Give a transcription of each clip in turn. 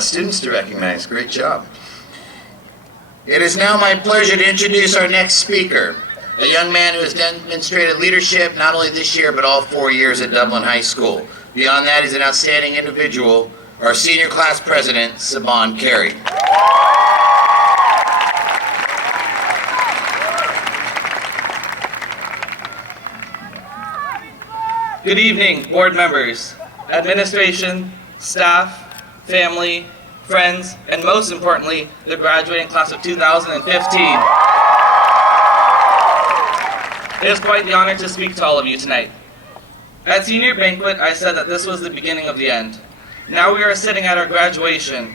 of students to recognize. Great job. It is now my pleasure to introduce our next speaker, a young man who has demonstrated leadership not only this year but all 4 years at Dublin High School. Beyond that, he's an outstanding individual, our senior class president, Sobhon Khairy. Good evening, board members, administration, staff, family, friends, and most importantly, the graduating class of 2015. It is quite the honor to speak to all of you tonight. At senior banquet, I said that this was the beginning of the end. Now we are sitting at our graduation.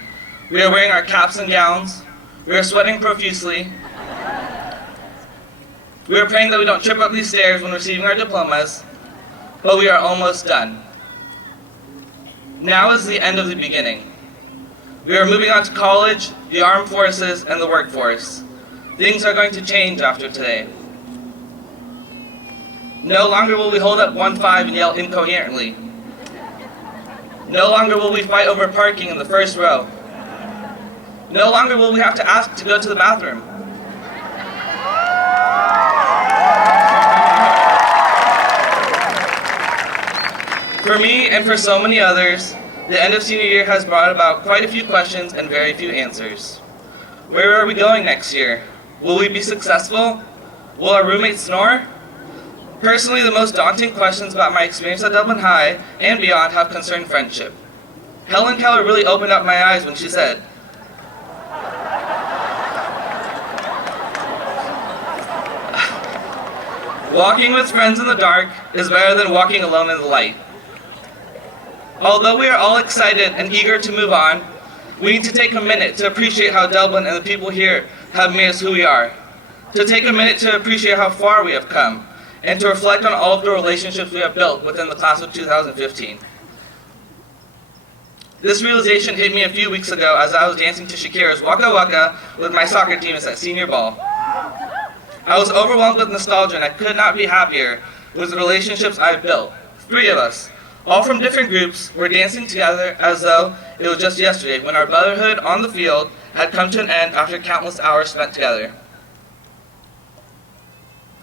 We are wearing our caps and gowns. We are sweating profusely. We are praying that we don't trip up these stairs when receiving our diplomas, but we are almost done. Now is the end of the beginning. We are moving on to college, the armed forces, and the workforce. Things are going to change after today. No longer will we hold up 1-5 and yell incoherently. No longer will we fight over parking in the first row. No longer will we have to ask to go to the bathroom. For me and for so many others, the end of senior year has brought about quite a few questions and very few answers. Where are we going next year? Will we be successful? Will our roommates snore? Personally, the most daunting questions about my experience at Dublin High and beyond have concerned friendship. Helen Keller really opened up my eyes when she said, "Walking with friends in the dark is better than walking alone in the light." Although we are all excited and eager to move on, we need to take a minute to appreciate how Dublin and the people here have made us who we are. To take a minute to appreciate how far we have come, and to reflect on all of the relationships we have built within the class of 2015. This realization hit me a few weeks ago as I was dancing to Shakira's Waka Waka with my soccer team at senior ball. I was overwhelmed with nostalgia and I could not be happier with the relationships I've built. 3 of us, all from different groups, were dancing together as though it was just yesterday when our brotherhood on the field had come to an end after countless hours spent together.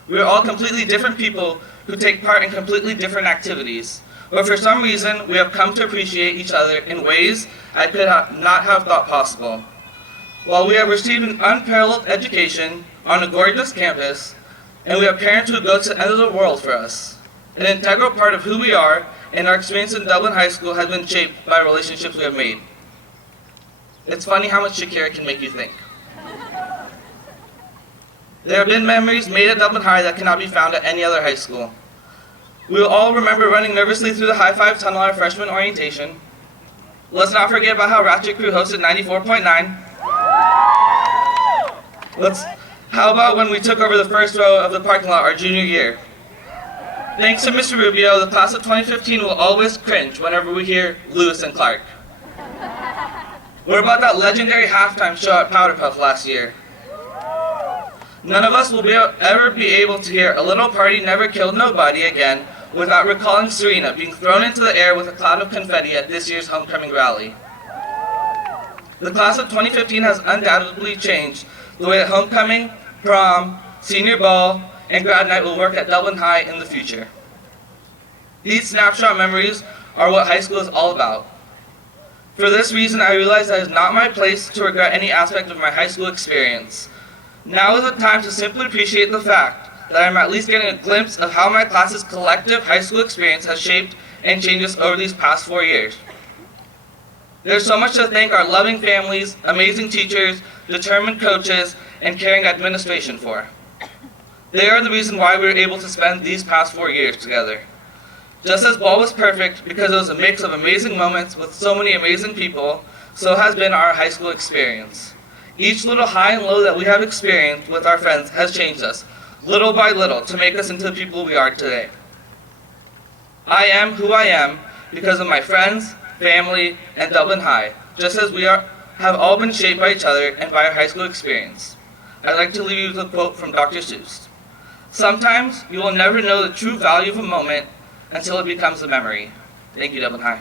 We are all completely different people who take part in completely different activities, but for some reason we have come to appreciate each other in ways I could not have thought possible. While we have received an unparalleled education on a gorgeous campus, and we have parents who go to the end of the world for us, an integral part of who we are and our experience in Dublin High School has been shaped by relationships we have made. It's funny how much Shakira can make you think. There have been memories made at Dublin High that cannot be found at any other high school. We will all remember running nervously through the high five tunnel at freshman orientation. Let's not forget about how Ratchet Crew hosted 94.9. How about when we took over the first row of the parking lot our junior year? Thanks to Mr. Rubio, the class of 2015 will always cringe whenever we hear Lewis and Clark. What about that legendary halftime show at Powder Puff last year? None of us will ever be able to hear "A Little Party Never Killed Nobody" again without recalling Serena being thrown into the air with a cloud of confetti at this year's homecoming rally. The class of 2015 has undoubtedly changed the way that homecoming, prom, senior ball, and grad night will work at Dublin High in the future. These snapshot memories are what high school is all about. For this reason, I realize that it is not my place to regret any aspect of my high school experience. Now is the time to simply appreciate the fact that I'm at least getting a glimpse of how my class's collective high school experience has shaped and changed us over these past 4 years. There's so much to thank our loving families, amazing teachers, determined coaches, and caring administration for. They are the reason why we were able to spend these past 4 years together. Just as ball was perfect because it was a mix of amazing moments with so many amazing people, so has been our high school experience. Each little high and low that we have experienced with our friends has changed us, little by little, to make us into the people we are today. I am who I am because of my friends, family, and Dublin High, just as we have all been shaped by each other and by our high school experience. I'd like to leave you with a quote from Dr. Seuss. "Sometimes you will never know the true value of a moment until it becomes a memory." Thank you, Dublin High.